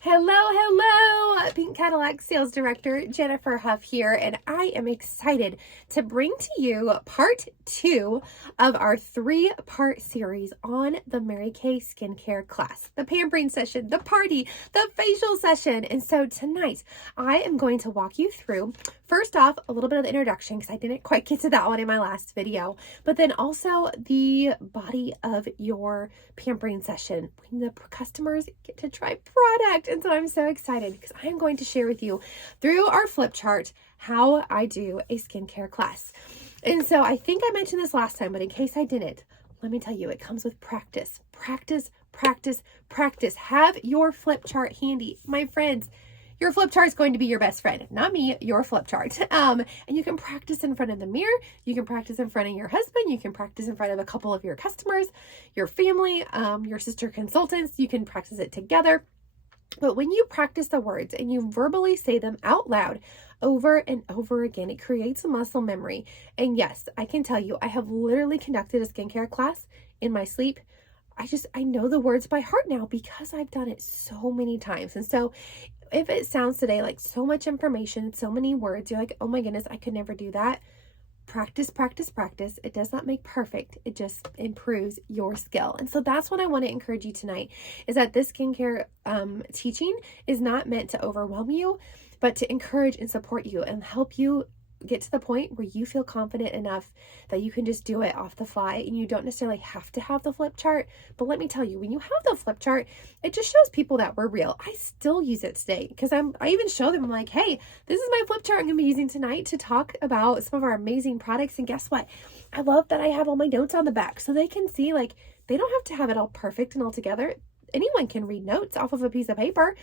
Hello, Pink Cadillac Sales Director Jennifer Huff here, and I am excited to bring to you part 2 of our 3-part series on the Mary Kay skincare class, the pampering session, the party, the facial session. And so tonight I am going to walk you through, first off, a little bit of the introduction because I didn't quite get to that one in my last video, but then also the body of your pampering session when the customers get to try product. And so I'm so excited because I'm going to share with you through our flip chart how I do a skincare class. And so I think I mentioned this last time, but in case I didn't, let me tell you, it comes with practice. Practice, practice, practice. Have your flip chart handy. My friends, your flip chart is going to be your best friend, not me, your flip chart. And you can practice in front of the mirror. You can practice in front of your husband. You can practice in front of a couple of your customers, your family, your sister consultants. You can practice it together. But when you practice the words and you verbally say them out loud over and over again, it creates a muscle memory. And yes, I can tell you, I have literally conducted a skincare class in my sleep. I know the words by heart now because I've done it so many times. And so if it sounds today like so much information, so many words, you're like, oh my goodness, I could never do that. Practice, practice, practice. It does not make perfect. It just improves your skill. And so that's what I want to encourage you tonight is that this skincare teaching is not meant to overwhelm you, but to encourage and support you and help you get to the point where you feel confident enough that you can just do it off the fly and you don't necessarily have to have the flip chart. But let me tell you, when you have the flip chart, it just shows people that we're real. I still use it today because I even show them, I'm like, hey, this is my flip chart I'm going to be using tonight to talk about some of our amazing products. And guess what? I love that I have all my notes on the back so they can see, like, they don't have to have it all perfect and all together. Anyone can read notes off of a piece of paper.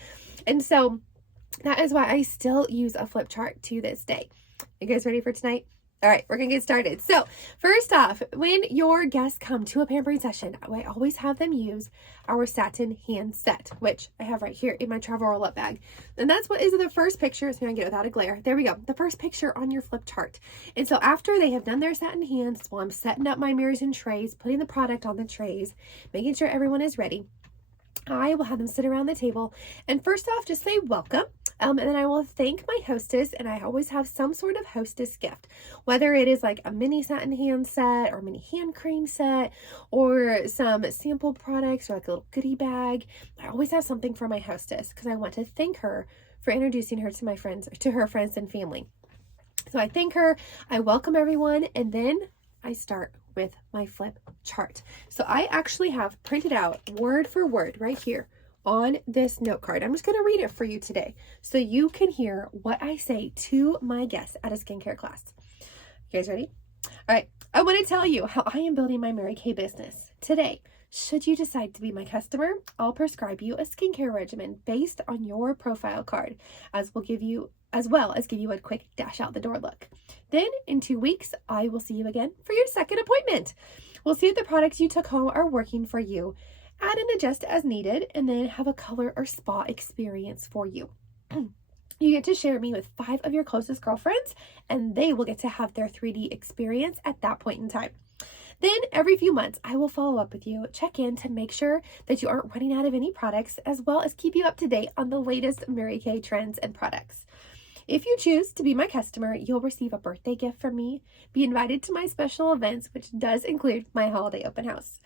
And so that is why I still use a flip chart to this day. You guys ready for tonight? All right, we're going to get started. So first off, when your guests come to a pampering session, I always have them use our satin hand set, which I have right here in my travel roll-up bag. And that's what is the first picture. So I'm going to get it without a glare. There we go. The first picture on your flip chart. And so after they have done their satin hands, while I'm setting up my mirrors and trays, putting the product on the trays, making sure everyone is ready, I will have them sit around the table and first off just say welcome, and then I will thank my hostess, and I always have some sort of hostess gift, whether it is like a mini satin hand set or mini hand cream set or some sample products or like a little goodie bag. I always have something for my hostess because I want to thank her for introducing her to my friends, to her friends and family. So I thank her, I welcome everyone, and then I start with my flip chart. So I actually have printed out word for word right here on this note card. I'm just going to read it for you today so you can hear what I say to my guests at a skincare class. You guys ready? All right. I want to tell you how I am building my Mary Kay business. Today, should you decide to be my customer, I'll prescribe you a skincare regimen based on your profile card, as well as give you a quick dash out the door look. Then in 2 weeks, I will see you again for your second appointment. We'll see if the products you took home are working for you, add and adjust as needed, and then have a color or spa experience for you. You get to share me with 5 of your closest girlfriends, and they will get to have their 3D experience at that point in time. Then every few months, I will follow up with you, check in to make sure that you aren't running out of any products, as well as keep you up to date on the latest Mary Kay trends and products. If you choose to be my customer, you'll receive a birthday gift from me, be invited to my special events, which does include my holiday open house.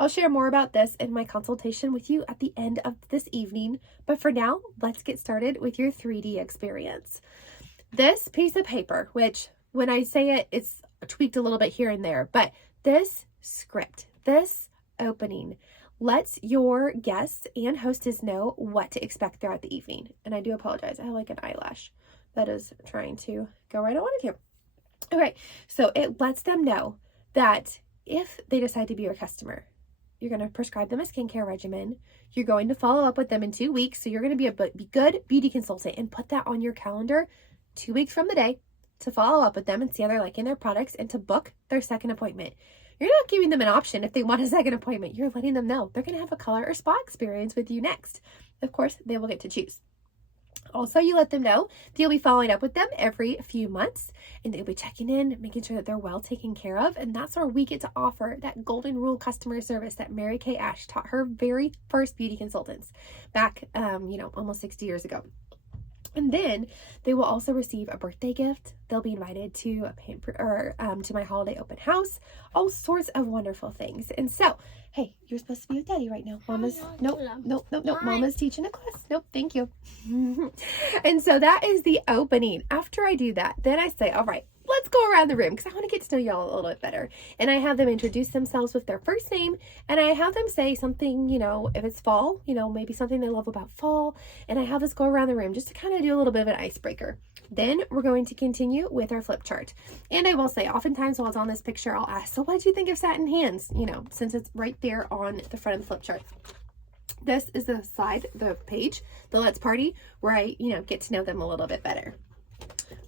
I'll share more about this in my consultation with you at the end of this evening, but for now, let's get started with your 3D experience. This piece of paper, which when I say it, it's tweaked a little bit here and there, but this script, this opening, lets your guests and hostess know what to expect throughout the evening. And I do apologize. I have like an eyelash that is trying to go right. I wanted to. Okay, so it lets them know that if they decide to be your customer, you're going to prescribe them a skincare regimen. You're going to follow up with them in 2 weeks. So you're going to be a good beauty consultant and put that on your calendar 2 weeks from the day to follow up with them and see how they're liking their products and to book their second appointment. You're not giving them an option if they want a second appointment. You're letting them know they're going to have a color or spa experience with you next. Of course, they will get to choose. Also, you let them know that you'll be following up with them every few months and they'll be checking in, making sure that they're well taken care of. And that's where we get to offer that golden rule customer service that Mary Kay Ash taught her very first beauty consultants back, almost 60 years ago. And then they will also receive a birthday gift. They'll be invited to to my holiday open house, all sorts of wonderful things. And so, hey, you're supposed to be with Daddy right now. Mama's nope. Mama's teaching a class. Nope, thank you. And so that is the opening. After I do that, then I say, all right, let's go around the room because I want to get to know y'all a little bit better. And I have them introduce themselves with their first name, and I have them say something, if it's fall, maybe something they love about fall. And I have us go around the room just to kind of do a little bit of an icebreaker. Then we're going to continue with our flip chart. And I will say, oftentimes while it's on this picture, I'll ask, so what did you think of Satin Hands? Since it's right there on the front of the flip chart. This is the page, the Let's Party, where I, get to know them a little bit better.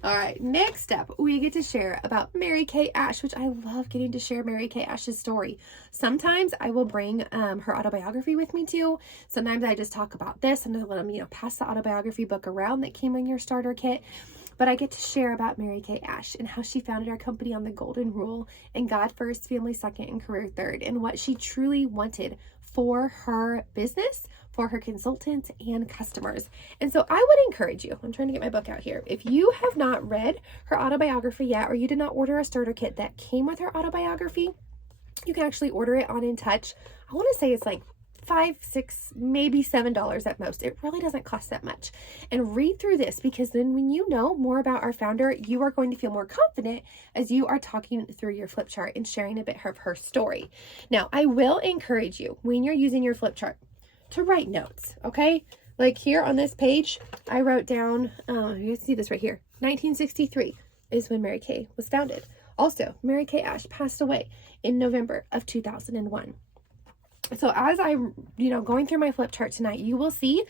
All right, next up, we get to share about Mary Kay Ash, which I love getting to share Mary Kay Ash's story. Sometimes I will bring her autobiography with me too. Sometimes I just talk about this and let them, pass the autobiography book around that came in your starter kit. But I get to share about Mary Kay Ash and how she founded our company on the golden rule and God first, family second, and career third, and what she truly wanted for her business, for her consultants and customers. And so I would encourage you, I'm trying to get my book out here. If you have not read her autobiography yet, or you did not order a starter kit that came with her autobiography, you can actually order it on In Touch. I want to say it's like $5, $6, maybe $7 at most. It really doesn't cost that much. And read through this, because then when you know more about our founder, you are going to feel more confident as you are talking through your flip chart and sharing a bit of her story. Now, I will encourage you when you're using your flip chart to write notes, okay? Like here on this page, I wrote down, you can see this right here, 1963 is when Mary Kay was founded. Also, Mary Kay Ash passed away in November of 2001. So as I'm, going through my flip chart tonight, you will see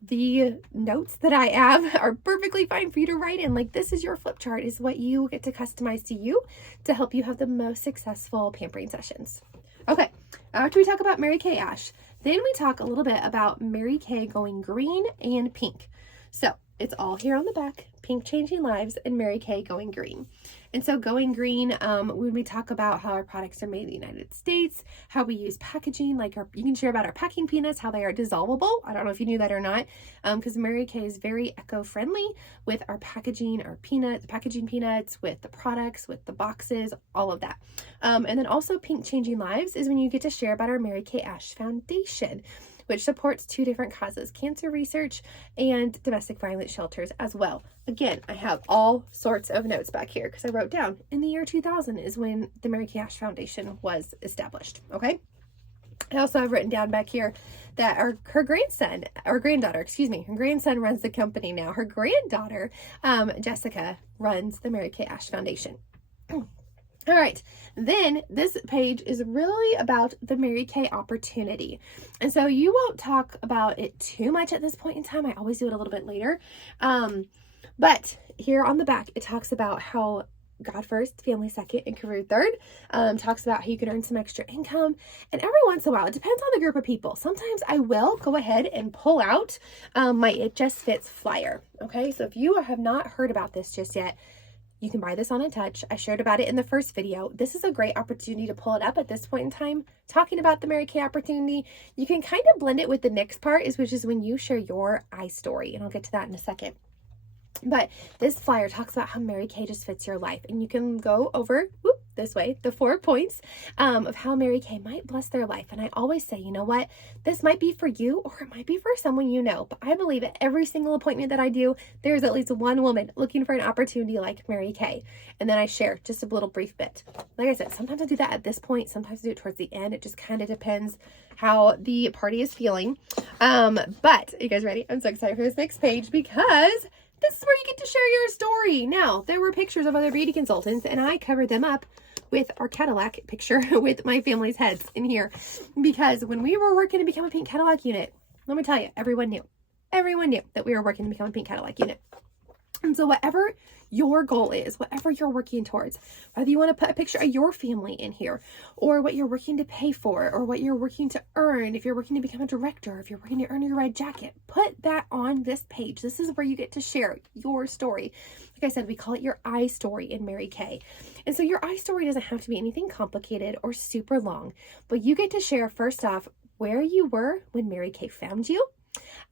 the notes that I have are perfectly fine for you to write in. Like, this is your flip chart, is what you get to customize to you to help you have the most successful pampering sessions. Okay, after we talk about Mary Kay Ash, then we talk a little bit about Mary Kay going green and pink. So it's all here on the back, Pink Changing Lives and Mary Kay going green. And so going green, when we talk about how our products are made in the United States, how we use packaging, like you can share about our packing peanuts, how they are dissolvable. I don't know if you knew that or not, because Mary Kay is very eco-friendly with our packaging, packaging peanuts, with the products, with the boxes, all of that. And then also Pink Changing Lives is when you get to share about our Mary Kay Ash Foundation, which supports 2 different causes, cancer research and domestic violence shelters as well. Again, I have all sorts of notes back here because I wrote down in the year 2000 is when the Mary Kay Ash Foundation was established, okay? I also have written down back here that her grandson runs the company now. Her granddaughter, Jessica, runs the Mary Kay Ash Foundation. All right, then this page is really about the Mary Kay opportunity. And so you won't talk about it too much at this point in time. I always do it a little bit later. But here on the back, it talks about how God first, family second, and career third. Talks about how you can earn some extra income. And every once in a while, it depends on the group of people. Sometimes I will go ahead and pull out my It Just Fits flyer. Okay, so if you have not heard about this just yet, you can buy this on In Touch. I shared about it in the first video. This is a great opportunity to pull it up at this point in time. Talking about the Mary Kay opportunity, you can kind of blend it with the next part, which is when you share your story. And I'll get to that in a second. But this flyer talks about how Mary Kay just fits your life. And you can go over this way, the 4 points of how Mary Kay might bless their life. And I always say, you know what? This might be for you or it might be for someone you know. But I believe at every single appointment that I do, there's at least one woman looking for an opportunity like Mary Kay. And then I share just a little brief bit. Like I said, sometimes I do that at this point. Sometimes I do it towards the end. It just kind of depends how the party is feeling. But are you guys ready? I'm so excited for this next page because this is where you get to share your story. Now, there were pictures of other beauty consultants, and I covered them up with our Cadillac picture with my family's heads in here. Because when we were working to become a pink Cadillac unit, let me tell you, everyone knew that we were working to become a pink Cadillac unit. And so whatever your goal is, whatever you're working towards, whether you want to put a picture of your family in here, or what you're working to pay for, or what you're working to earn, if you're working to become a director, if you're working to earn your red jacket, put that on this page. This is where you get to share your story. Like I said, we call it your I story in Mary Kay. And so your I story doesn't have to be anything complicated or super long, but you get to share first off where you were when Mary Kay found you.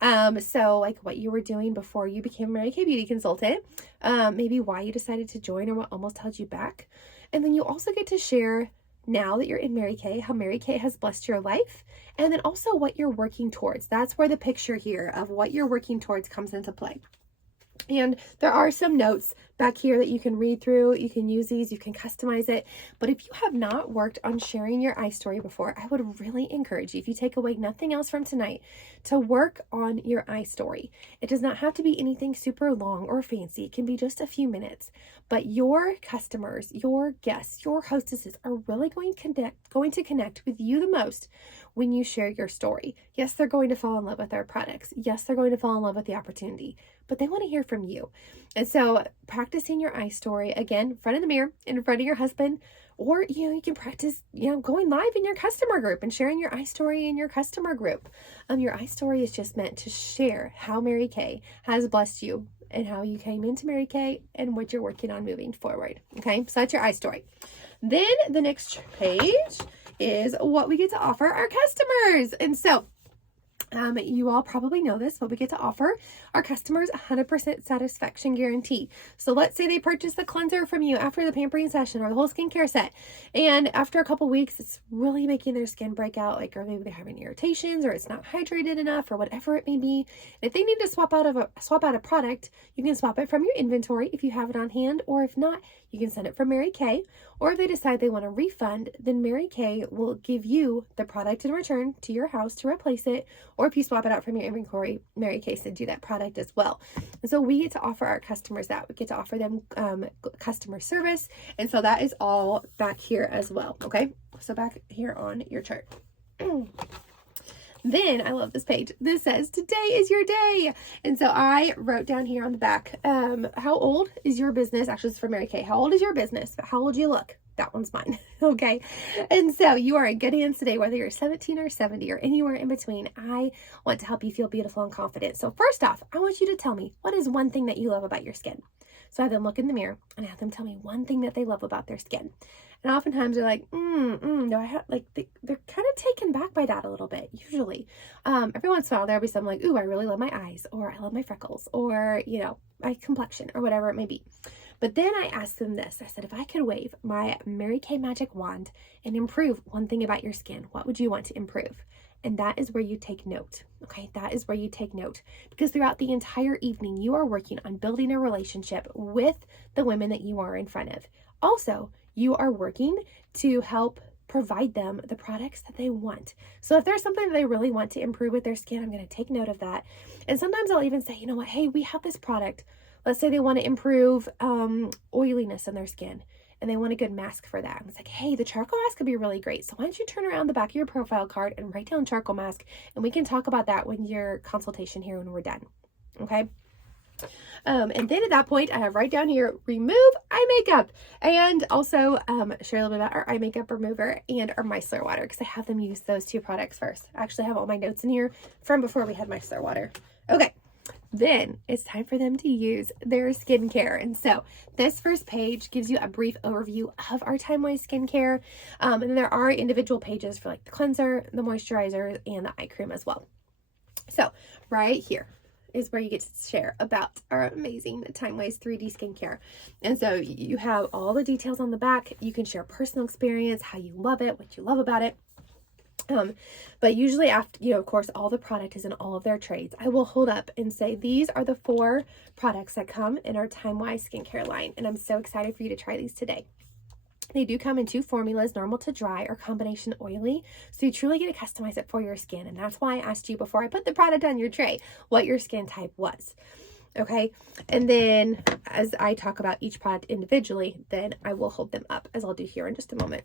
So like what you were doing before you became a Mary Kay beauty consultant, maybe why you decided to join or what almost held you back. And then you also get to share now that you're in Mary Kay, how Mary Kay has blessed your life, and then also what you're working towards. That's where the picture here of what you're working towards comes into play. And there are some notes back here that you can read through. You can use these, you can customize it. But if you have not worked on sharing your I story before, I would really encourage you, if you take away nothing else from tonight, to work on your I story. It does not have to be anything super long or fancy. It can be just a few minutes. But your customers, your guests, your hostesses are really going to connect with you the most when you share your story. Yes, they're going to fall in love with our products. Yes, they're going to fall in love with the opportunity, but they want to hear from you. And so practicing your I story, again, in front of the mirror, in front of your husband, or, you can practice, going live in your customer group and sharing your I story in your customer group. Your I story is just meant to share how Mary Kay has blessed you and how you came into Mary Kay and what you're working on moving forward. Okay, so that's your I story. Then the next page is what we get to offer our customers. And so you all probably know this, but we get to offer our customers 100% satisfaction guarantee. So let's say they purchase the cleanser from you after the pampering session or the whole skincare set, and after a couple weeks, it's really making their skin break out, like, or maybe they're having irritations, or it's not hydrated enough, or whatever it may be. And if they need to swap out a product, you can swap it from your inventory if you have it on hand, or if not, you can send it from Mary Kay. Or if they decide they want a refund, then Mary Kay will give you the product in return to your house to replace it. Or if you swap it out from your inventory, Mary Kay sends you that product as well. And so we get to offer our customers that. We get to offer them customer service. And so that is all back here as well. Okay, so back here on your chart. Then I love this page. This says, today is your day. And so I wrote down here on the back, how old is your business? Actually, it's for Mary Kay. How old is your business? How old do you look? That one's mine. Okay. And so you are in good hands today, whether you're 17 or 70 or anywhere in between. I want to help you feel beautiful and confident. So first off, I want you to tell me, what is one thing that you love about your skin? So I have them look in the mirror and I have them tell me one thing that they love about their skin. And oftentimes they're like, no, I have, like, they're kind of taken back by that a little bit, usually. Every once in a while, there'll be something like, ooh, I really love my eyes, or I love my freckles, or, my complexion, or whatever it may be. But then I asked them this. I said, if I could wave my Mary Kay magic wand and improve one thing about your skin, what would you want to improve? And that is where you take note. Okay, that is where you take note, because throughout the entire evening, you are working on building a relationship with the women that you are in front of. Also, you are working to help provide them the products that they want. So if there's something that they really want to improve with their skin, I'm going to take note of that. And sometimes I'll even say, you know what, hey, we have this product. Let's say they want to improve oiliness in their skin, and they want a good mask for that. And it's like, hey, the charcoal mask could be really great. So why don't you turn around the back of your profile card and write down charcoal mask, and we can talk about that when your consultation here when we're done. Okay. And then at that point, I have right down here, remove eye makeup, and also share a little bit about our eye makeup remover and our micellar water, because I have them use those two products first. I actually have all my notes in here from before we had micellar water. Okay. Then it's time for them to use their skincare. And so this first page gives you a brief overview of our Time-Wise skincare. And then there are individual pages for like the cleanser, the moisturizer, and the eye cream as well. So right here is where you get to share about our amazing Time-Wise 3D skincare. And so you have all the details on the back. You can share personal experience, how you love it, what you love about it. But usually after, of course, all the product is in all of their trays, I will hold up and say, these are the 4 products that come in our Time-Wise skincare line. And I'm so excited for you to try these today. They do come in 2 formulas, normal to dry or combination oily. So you truly get to customize it for your skin. And that's why I asked you before I put the product on your tray, what your skin type was. Okay. And then as I talk about each product individually, then I will hold them up, as I'll do here in just a moment.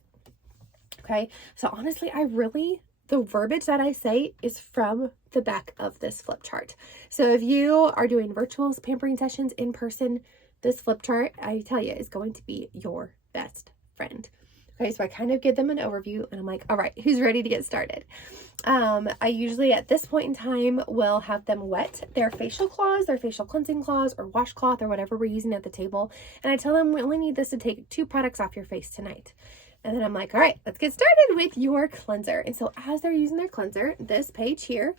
Okay, so honestly, the verbiage that I say is from the back of this flip chart. So if you are doing virtual pampering sessions in person, this flip chart, I tell you, is going to be your best friend. Okay, so I kind of give them an overview and I'm like, all right, who's ready to get started? I usually at this point in time will have them wet their facial cloths, their facial cleansing cloths or washcloth or whatever we're using at the table. And I tell them we only need this to take 2 products off your face tonight. And then I'm like, all right, let's get started with your cleanser. And so as they're using their cleanser, this page here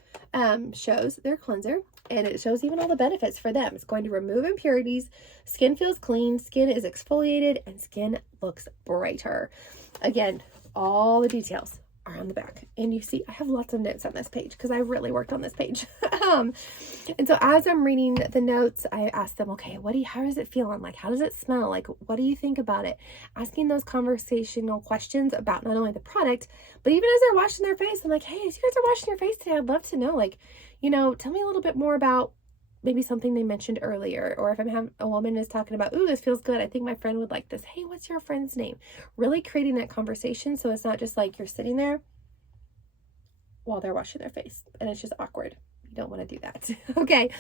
shows their cleanser, and it shows even all the benefits for them. It's going to remove impurities, skin feels clean, skin is exfoliated, and skin looks brighter. Again, all the details are on the back. And you see, I have lots of notes on this page because I really worked on this page. And so as I'm reading the notes, I ask them, okay, how does it feel on? Like, how does it smell? Like, what do you think about it? Asking those conversational questions about not only the product, but even as they're washing their face, I'm like, hey, as you guys are washing your face today, I'd love to know, like, tell me a little bit more about maybe something they mentioned earlier, or if I'm having a woman is talking about, ooh, this feels good. I think my friend would like this. Hey, what's your friend's name? Really creating that conversation. So it's not just like you're sitting there while they're washing their face and it's just awkward. You don't want to do that. Okay.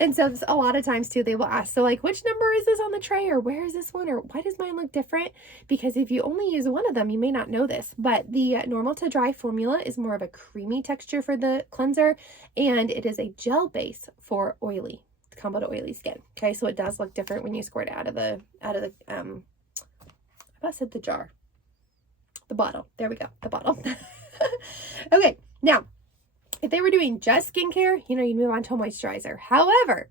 And so a lot of times too, they will ask, so like, which number is this on the tray, or where is this one, or why does mine look different? Because if you only use one of them, you may not know this, but the normal to dry formula is more of a creamy texture for the cleanser, and it is a gel base for oily, combo to oily skin. Okay. So it does look different when you squirt it out of the I said the jar, the bottle. There we go. The bottle. Okay. Now, if they were doing just skincare, you'd move on to a moisturizer. However,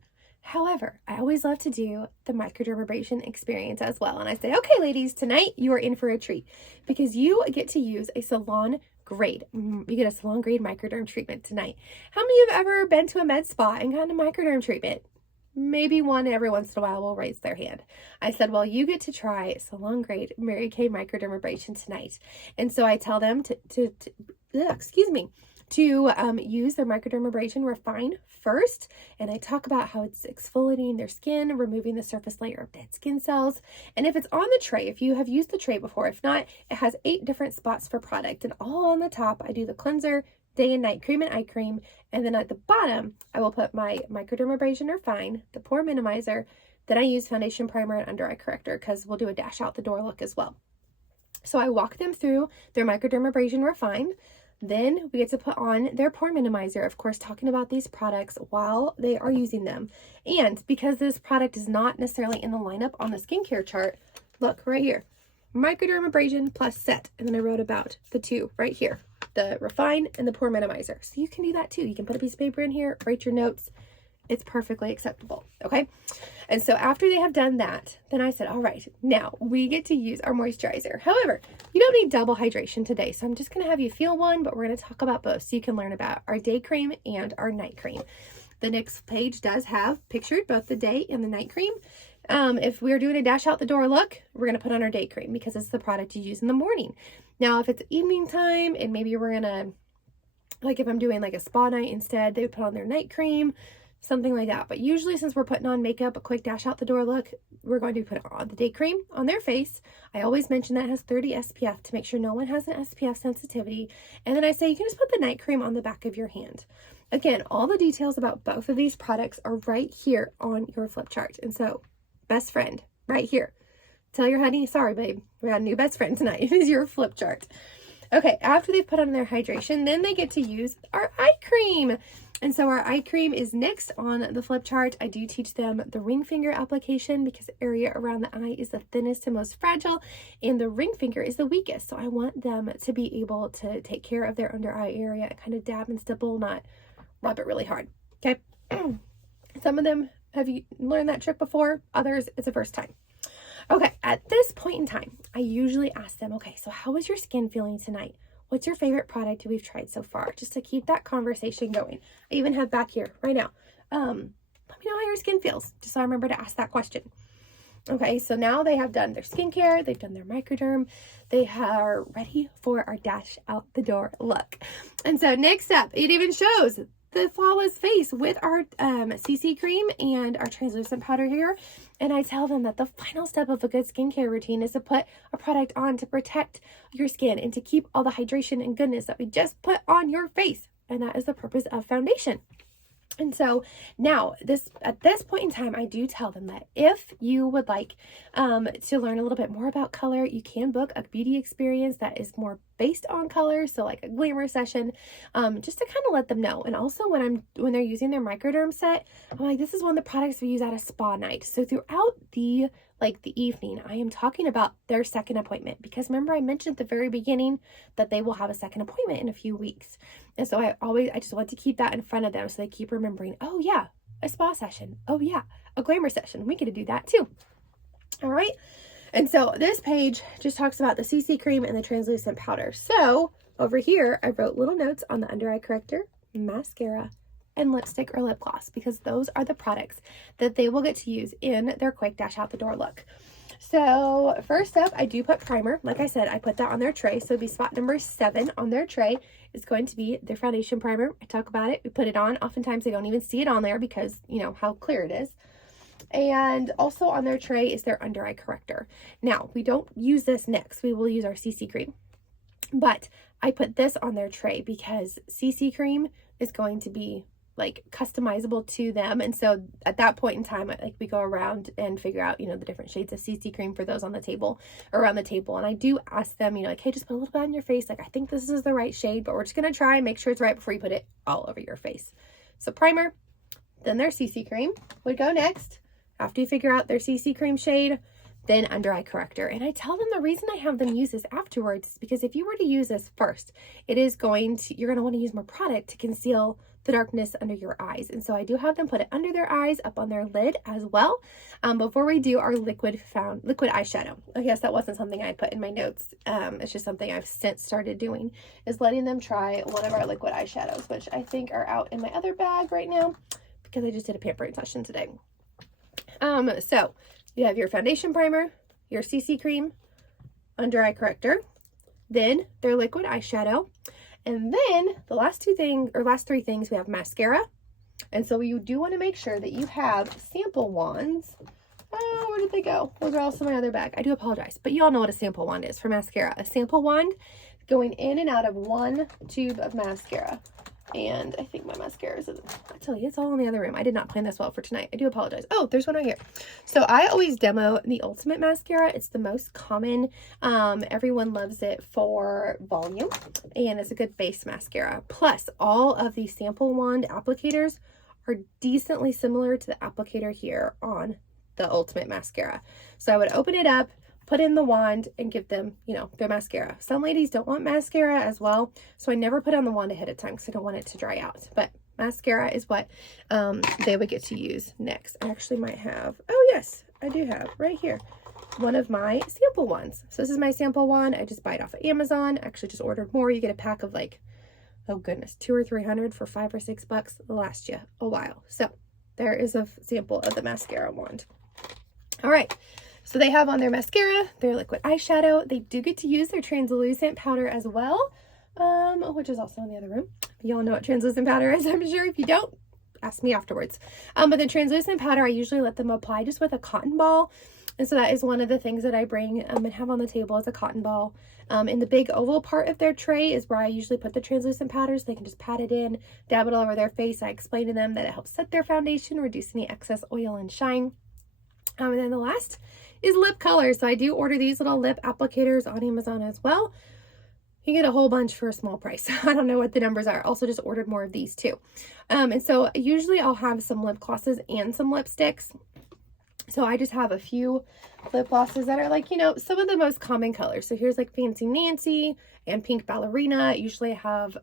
I always love to do the microdermabrasion experience as well. And I say, okay, ladies, tonight you are in for a treat because you get to use a salon grade. You get a salon grade microderm treatment tonight. How many have ever been to a med spa and gotten a microderm treatment? Maybe one every once in a while will raise their hand. I said, well, you get to try salon grade Mary Kay microdermabrasion tonight. And so I tell them to use their microdermabrasion Refine first. And I talk about how it's exfoliating their skin, removing the surface layer of dead skin cells. And if it's on the tray, if you have used the tray before, if not, it has 8 different spots for product. And all on the top, I do the cleanser, day and night cream and eye cream. And then at the bottom, I will put my microdermabrasion Refine, the pore minimizer. Then I use foundation primer and under eye corrector because we'll do a dash out the door look as well. So I walk them through their microdermabrasion Refine. Then we get to put on their pore minimizer, of course, talking about these products while they are using them. And because this product is not necessarily in the lineup on the skincare chart, look right here, microdermabrasion plus set. And then I wrote about the 2 right here, the Refine and the pore minimizer. So you can do that too. You can put a piece of paper in here, write your notes. It's perfectly acceptable. Okay. And so after they have done that, then I said, all right, now we get to use our moisturizer. However, you don't need double hydration today. So I'm just going to have you feel one, but we're going to talk about both so you can learn about our day cream and our night cream. The next page does have pictured both the day and the night cream. If we're doing a dash out the door look, we're going to put on our day cream because it's the product you use in the morning. Now, if it's evening time and maybe we're going to, like if I'm doing like a spa night instead, they would put on their night cream, something like that. But usually since we're putting on makeup, a quick dash out the door look, we're going to put on the day cream on their face. I always mention that it has 30 SPF to make sure no one has an SPF sensitivity. And then I say you can just put the night cream on the back of your hand. Again, all the details about both of these products are right here on your flip chart. And so, best friend, right here. Tell your honey, sorry babe, we got a new best friend tonight. It is your flip chart. Okay, after they've put on their hydration, then they get to use our eye cream. And so our eye cream is next on the flip chart. I do teach them the ring finger application because the area around the eye is the thinnest and most fragile, and the ring finger is the weakest. So I want them to be able to take care of their under eye area and kind of dab and stipple, not rub it really hard. Okay. Some of them have you learned that trick before, others it's the first time. Okay, at this point in time, I usually ask them, okay, so how is your skin feeling tonight? What's your favorite product we've tried so far? Just to keep that conversation going. I even have back here right now. Let me know how your skin feels, just so I remember to ask that question. Okay, so now they have done their skincare, they've done their microderm, they are ready for our dash out the door look. And so next up, it even shows the flawless face with our CC cream and our translucent powder here. And I tell them that the final step of a good skincare routine is to put a product on to protect your skin and to keep all the hydration and goodness that we just put on your face. And that is the purpose of foundation. And so now at this point in time, I do tell them that if you would like to learn a little bit more about color, you can book a beauty experience that is more based on color. So like a glamour session, just to kind of let them know. And also when they're using their microderm set, I'm like, this is one of the products we use at a spa night. So throughout the evening, I am talking about their second appointment, because remember I mentioned at the very beginning that they will have a second appointment in a few weeks. And so I just want to keep that in front of them so they keep remembering, oh yeah, a spa session. Oh yeah, a glamour session. We get to do that too. All right. And so this page just talks about the CC cream and the translucent powder. So over here, I wrote little notes on the under eye corrector, mascara, and lipstick or lip gloss, because those are the products that they will get to use in their quick dash out the door look. So first up, I do put primer. Like I said, I put that on their tray. So it'd be spot number 7 on their tray is going to be their foundation primer. I talk about it. We put it on. Oftentimes they don't even see it on there because you know how clear it is. And also on their tray is their under eye corrector. Now we don't use this next. We will use our CC cream, but I put this on their tray because CC cream is going to be like customizable to them. And so at that point in time, like we go around and figure out, you know, the different shades of CC cream for those on the table, around the table. And I do ask them, you know, like, hey, just put a little bit on your face. Like, I think this is the right shade, but we're just going to try and make sure it's right before you put it all over your face. So primer, then their CC cream would go next. After you figure out their CC cream shade, then under eye corrector. And I tell them the reason I have them use this afterwards is because if you were to use this first, you're going to want to use more product to conceal the darkness under your eyes. And so I do have them put it under their eyes, up on their lid as well, before we do our liquid eyeshadow. I guess that wasn't something I put in my notes. It's just something I've since started doing, is letting them try one of our liquid eyeshadows, which I think are out in my other bag right now because I just did a pampering session today. So you have your foundation primer, your CC cream, under eye corrector, then their liquid eyeshadow, and then the last 3 things, we have mascara. And so you do want to make sure that you have sample wands. Oh, where did they go? Those are also in my other bag. I do apologize, but you all know what a sample wand is for mascara. A sample wand going in and out of one tube of mascara. And I think my mascara is, I tell you, it's all in the other room. I did not plan this well for tonight. I do apologize. Oh, there's one right here. So I always demo the Ultimate Mascara. It's the most common. Everyone loves it for volume, and it's a good base mascara. Plus, all of the sample wand applicators are decently similar to the applicator here on the Ultimate Mascara. So I would open it up, put in the wand, and give them, you know, their mascara. Some ladies don't want mascara as well, so I never put on the wand ahead of time because I don't want it to dry out. But mascara is what they would get to use next. I actually might have, oh yes, I do have right here one of my sample wands. So this is my sample wand. I just buy it off of Amazon. I actually just ordered more. You get a pack of like, oh goodness, 200 or 300 for $5 or $6. It'll last you a while. So there is a sample of the mascara wand. All right. So they have on their mascara, their liquid eyeshadow. They do get to use their translucent powder as well, which is also in the other room. Y'all know what translucent powder is, I'm sure. If you don't, ask me afterwards. But the translucent powder, I usually let them apply just with a cotton ball. And so that is one of the things that I bring and have on the table as a cotton ball. In the big oval part of their tray is where I usually put the translucent powders. They can just pat it in, dab it all over their face. I explain to them that it helps set their foundation, reduce any excess oil and shine. And then the last is lip color. So I do order these little lip applicators on Amazon as well. You get a whole bunch for a small price. I don't know what the numbers are. Also just ordered more of these too. And so usually I'll have some lip glosses and some lipsticks. So I just have a few lip glosses that are like, you know, some of the most common colors. So here's like Fancy Nancy and Pink Ballerina. Usually I have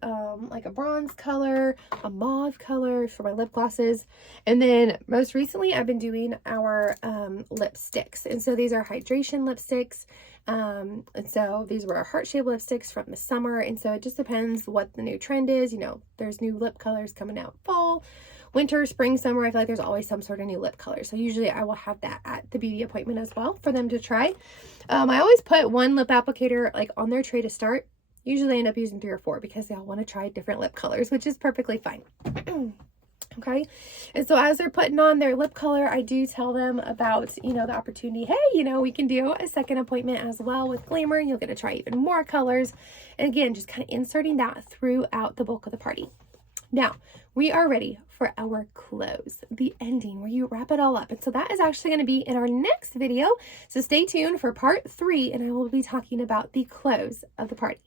like a bronze color, a mauve color for my lip glosses. And then most recently I've been doing our lipsticks. And so these are hydration lipsticks. And so these were our heart-shaped lipsticks from the summer. And so it just depends what the new trend is. You know, there's new lip colors coming out fall, winter, spring, summer. I feel like there's always some sort of new lip color. So usually I will have that at the beauty appointment as well for them to try. I always put one lip applicator like on their tray to start. Usually I end up using 3 or 4 because they all want to try different lip colors, which is perfectly fine. Okay. And so as they're putting on their lip color, I do tell them about, you know, the opportunity. Hey, you know, we can do a second appointment as well with Glamour. You'll get to try even more colors. And again, just kind of inserting that throughout the bulk of the party. Now, we are ready for our close, the ending where you wrap it all up. And so that is actually going to be in our next video. So stay tuned for part 3, and I will be talking about the close of the party.